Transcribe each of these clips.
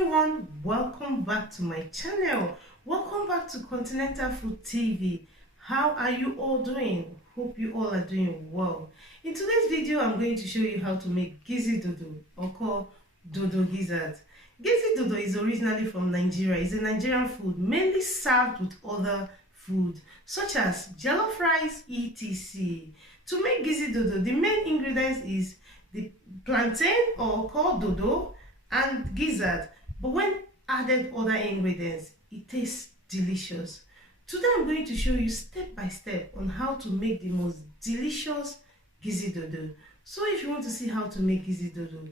everyone, welcome back to my channel. Welcome back to Continental Food TV. How are you all doing? Hope you all are doing well. In today's video, I'm going to show you how to make Gizdodo, or called Dodo Gizzard. Gizdodo is originally from Nigeria. It's a Nigerian food mainly served with other food such as jollof rice, etc. To make Gizdodo, the main ingredients is the plantain, or called dodo, and gizzard, but when added other ingredients, it tastes delicious. Today I'm going to show you step by step on how to make the most delicious Gizdodo. So if you want to see how to make Gizdodo,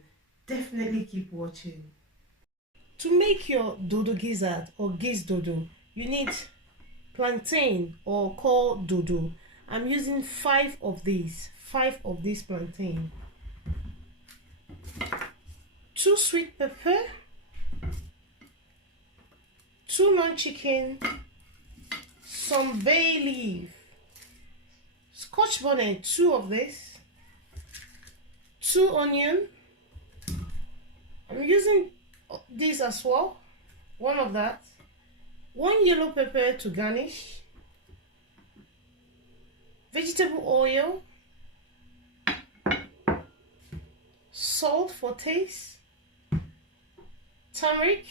definitely keep watching. To make your Dodo Gizzard or Gizdodo, you need plantain, or called dodo. I'm using 5 of these plantain, 2 sweet pepper, 2 Knorr Chicken, some bay leaf, scotch bonnet, 2 of this, 2 onion. I'm using this as well, 1 of that, 1 yellow pepper to garnish, vegetable oil, salt for taste, turmeric,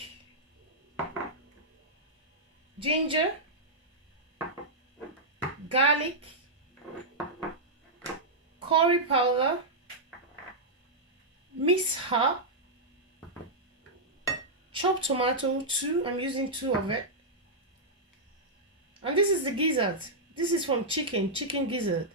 ginger, garlic, curry powder, minced herb, chopped tomato, 2. I'm using 2 of it. And this is the gizzard. This is from chicken gizzard.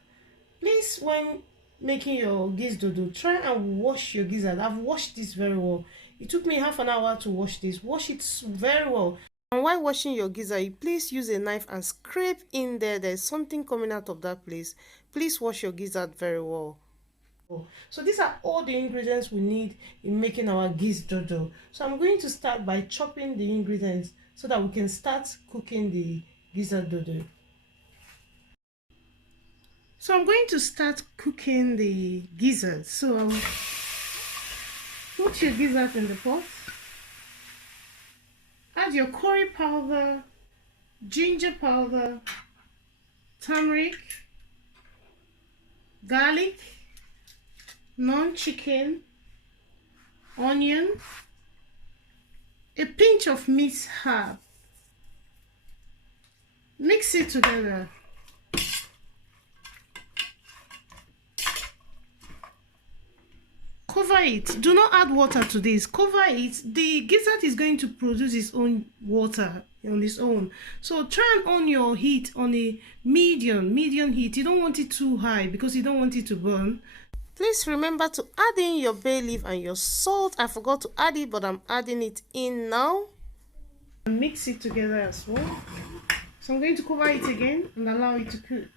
Please, when making your Gizdodo, try and wash your gizzard. I've washed this very well. It took me half an hour to wash this. Wash it very well. And while washing your gizzard, please use a knife and scrape in there. There's something coming out of that place. Please wash your gizzard very well. So these are all the ingredients we need in making our Gizdodo. So I'm going to start by chopping the ingredients so that we can start cooking the Gizdodo. So I'm going to start cooking the gizzard. So put your gizzard in the pot. Add your curry powder, ginger powder, turmeric, garlic, Knorr chicken, onion, a pinch of minced herb. Mix it together. Cover it. Do not add water to this. Cover it. The gizzard is going to produce its own water on its own. So try and on your heat on a medium heat. You don't want it too high because you don't want it to burn. Please remember to add in your bay leaf and your salt. I forgot to add it, but I'm adding it in now. And mix it together as well. So I'm going to cover it again and allow it to cook.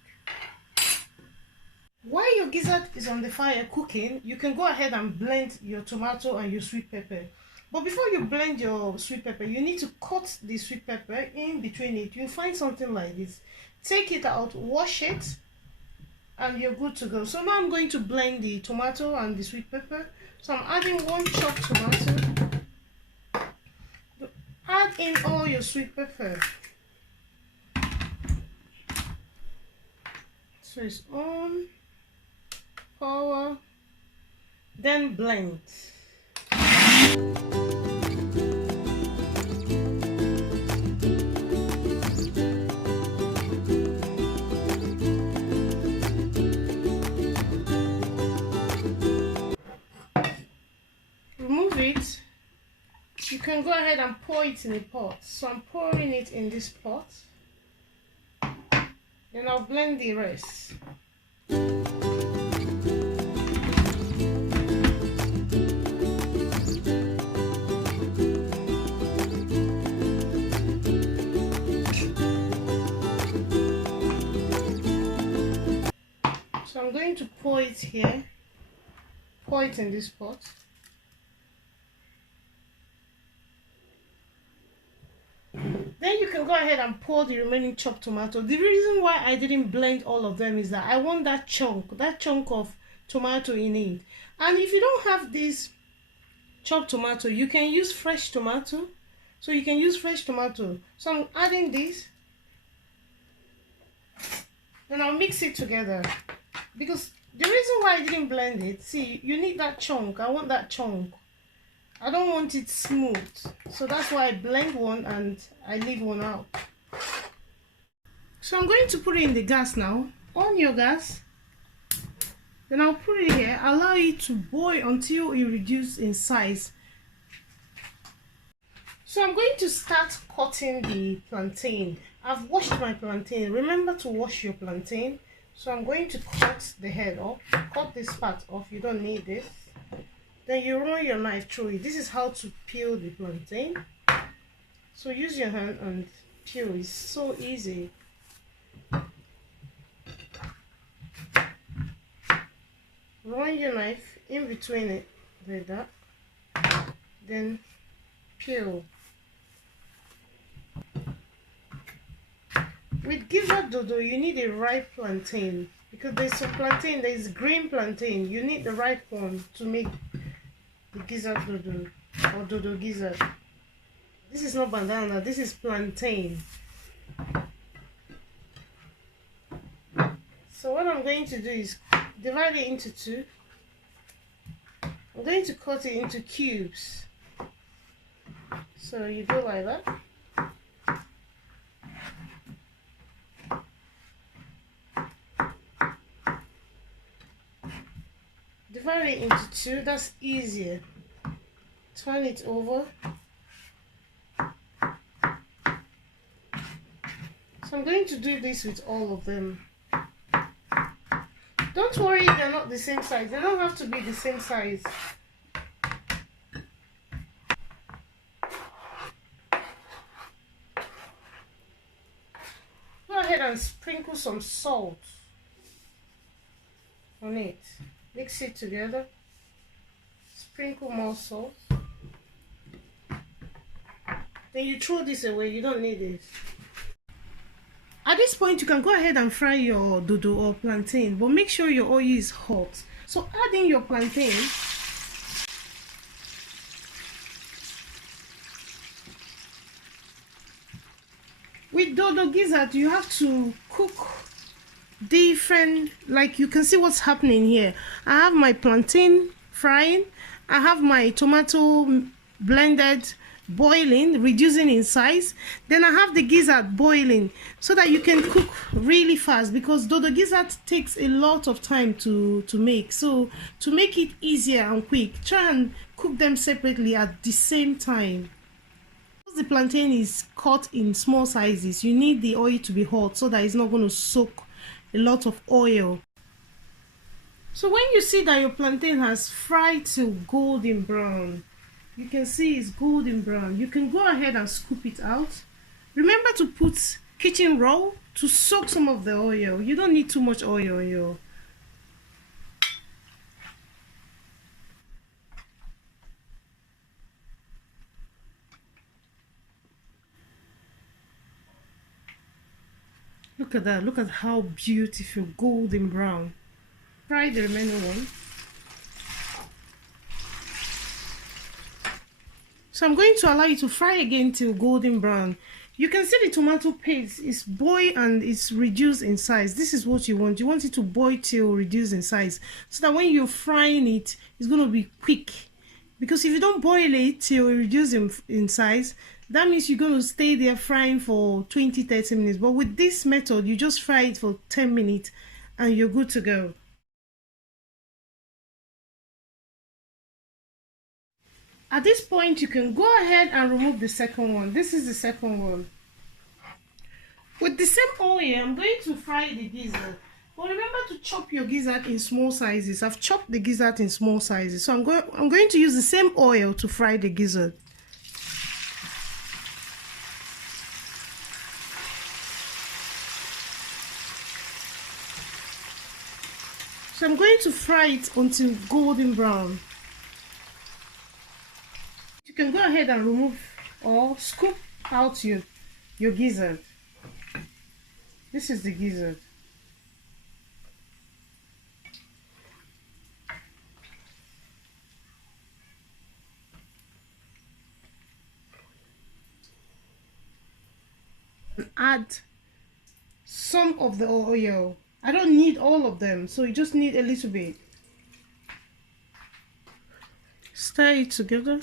While your gizzard is on the fire cooking, you can go ahead and blend your tomato and your sweet pepper. But before you blend your sweet pepper, you need to cut the sweet pepper in between it. You'll find something like this. Take it out, wash it, and you're good to go. So now I'm going to blend the tomato and the sweet pepper. So I'm adding 1 chopped tomato. Add in all your sweet pepper. So it's on. Power, then blend. Remove it. You can go ahead and pour it in a pot. So I'm pouring it in this pot. Then I'll blend the rest. So I'm going to pour it here, pour it in this pot. Then you can go ahead and pour the remaining chopped tomato. The reason why I didn't blend all of them is that I want that chunk of tomato in it. And if you don't have this chopped tomato. You can use fresh tomato. So you can use fresh tomato. So I'm adding this. Then I'll mix it together. Because the reason why I didn't blend it, see, you need that chunk. I want that chunk. I don't want it smooth. So that's why I blend one and I leave one out. So I'm going to put it in the gas now. On your gas. Then I'll put it here. Allow it to boil until it reduces in size. So I'm going to start cutting the plantain. I've washed my plantain. Remember to wash your plantain. So I'm going to cut the head off. Cut this part off. You don't need this. Then you run your knife through it. This is how to peel the plantain. So use your hand and peel. It's so easy. Run your knife in between it like that. Then peel. With Gizdodo, you need a ripe plantain because there's some plantain, there's green plantain. You need the ripe one to make the Gizdodo or Dodo Gizzard. This is not banana, this is plantain. So what I'm going to do is divide it into two. I'm going to cut it into cubes. So you go like that. Divide it into two, that's easier. Turn it over. So I'm going to do this with all of them. Don't worry if they're not the same size. They don't have to be the same size. Go ahead and sprinkle some salt on it. Mix it together. Sprinkle more salt. Then you throw this away. You don't need it. At this point, you can go ahead and fry your dodo or plantain, but make sure your oil is hot. So add in your plantain. With Dodo Gizzard, you have to cook different, like you can see what's happening here. I have my plantain frying. I have my tomato blended boiling, reducing in size. Then I have the gizzard boiling so that you can cook really fast, because Dodo Gizzard takes a lot of time to make. So to make it easier and quick, try and cook them separately at the same time. Because the plantain is cut in small sizes, you need the oil to be hot so that it's not going to soak a lot of oil. So when you see that your plantain has fried to golden brown, you can see it's golden brown, you can go ahead and scoop it out. Remember to put kitchen roll to soak some of the oil. You don't need too much oil on your. Look at that, look at how beautiful golden brown. Fry the remaining one. So I'm going to allow you to fry again till golden brown. You can see the tomato paste is boil and it's reduced in size. This is what you want. You want it to boil till reduce in size, so that when you're frying it, it's going to be quick. Because if you don't boil it till it reduces in size, that means you're going to stay there frying for 20-30 minutes. But with this method, you just fry it for 10 minutes and you're good to go. At this point, you can go ahead and remove the second one. This is the second one. With the same oil, I'm going to fry the gizzard. But remember to chop your gizzard in small sizes. I've chopped the gizzard in small sizes. So I'm going to use the same oil to fry the gizzard. So I'm going to fry it until golden brown. You can go ahead and remove or scoop out your gizzard. This is the gizzard. add some of the oil. I don't need all of them, so you just need a little bit. Stir it together.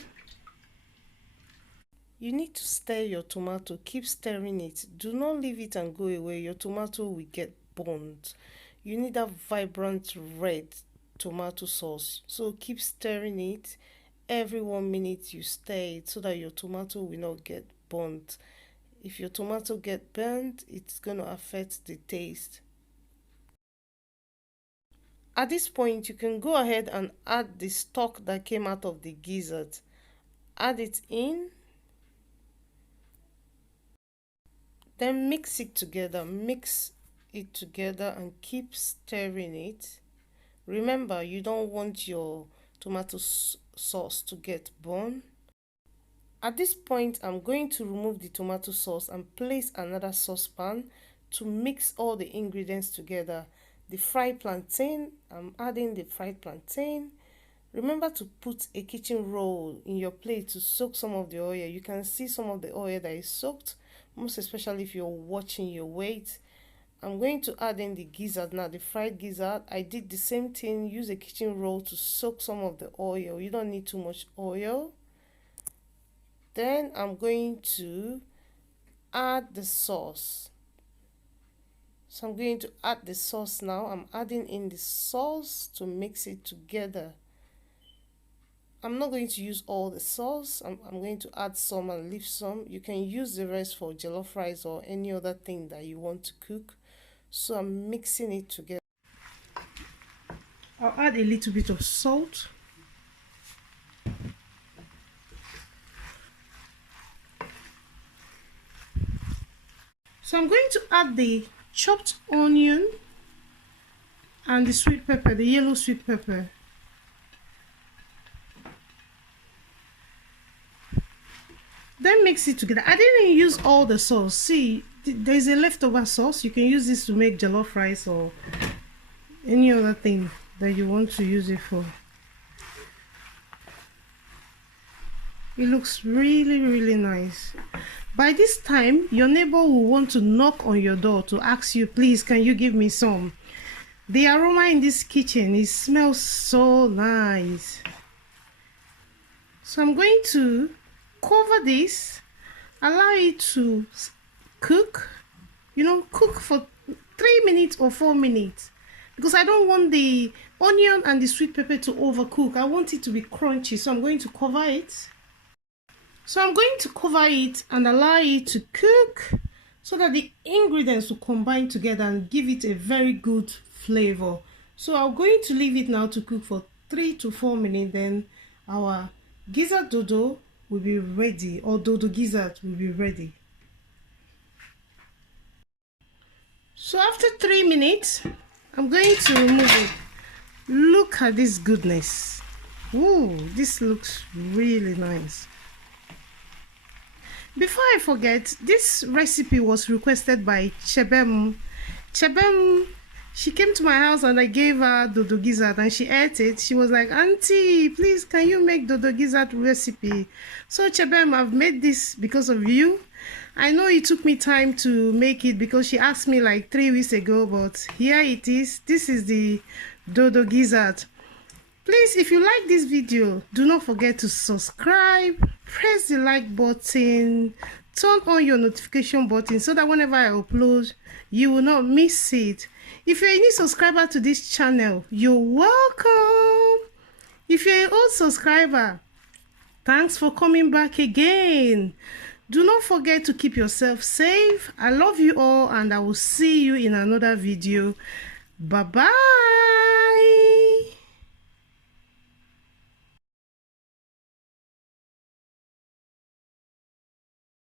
You need to stir your tomato. Keep stirring it. Do not leave it and go away. Your tomato will get burnt. You need that vibrant red tomato sauce. So keep stirring it. Every 1 minute you stir it so that your tomato will not get burnt. If your tomato get burnt, it's going to affect the taste. At this point, you can go ahead and add the stock that came out of the gizzard. Add it in. Then mix it together and keep stirring it. Remember, you don't want your tomato sauce to get burned. At this point, I'm going to remove the tomato sauce and place another saucepan to mix all the ingredients together. The fried plantain, I'm adding the fried plantain. Remember to put a kitchen roll in your plate to soak some of the oil. You can see some of the oil that is soaked, most especially if you're watching your weight. I'm going to add in the gizzard now, the fried gizzard. I did the same thing, use a kitchen roll to soak some of the oil. You don't need too much oil. Then I'm going to add the sauce. So I'm going to add the sauce now. I'm adding in the sauce to mix it together. I'm not going to use all the sauce. I'm going to add some and leave some. You can use the rest for jollof rice or any other thing that you want to cook. So I'm mixing it together. I'll add a little bit of salt. So I'm going to add the chopped onion and the sweet pepper, the yellow sweet pepper. Then mix it together. I didn't use all the sauce. See, there's a leftover sauce. You can use this to make jollof rice or any other thing that you want to use it for. It looks really, really nice. By this time, your neighbor will want to knock on your door to ask you, please, can you give me some? The aroma in this kitchen, it smells so nice. So I'm going to cover this, allow it to cook, cook for 3 minutes or 4 minutes, because I don't want the onion and the sweet pepper to overcook. I want it to be crunchy, so I'm going to cover it. So I'm going to cover it and allow it to cook so that the ingredients will combine together and give it a very good flavor. So I'm going to leave it now to cook for 3 to 4 minutes. Then our gizzard dodo will be ready, or dodo gizzard will be ready. So after 3 minutes, I'm going to remove it. Look at this goodness. Ooh, this looks really nice. Before I forget, this recipe was requested by Chebem. Chebem, she came to my house and I gave her Dodo Gizzard and she ate it. She was like, Auntie, please, can you make Dodo Gizzard recipe? So Chebem, I've made this because of you. I know it took me time to make it because she asked me like 3 weeks ago, but here it is. This is the Dodo Gizzard. Please, if you like this video, do not forget to subscribe, press the like button, turn on your notification button so that whenever I upload, you will not miss it. If you're a new subscriber to this channel, you're welcome. If you're an old subscriber, thanks for coming back again. Do not forget to keep yourself safe. I love you all and I will see you in another video. Bye-bye.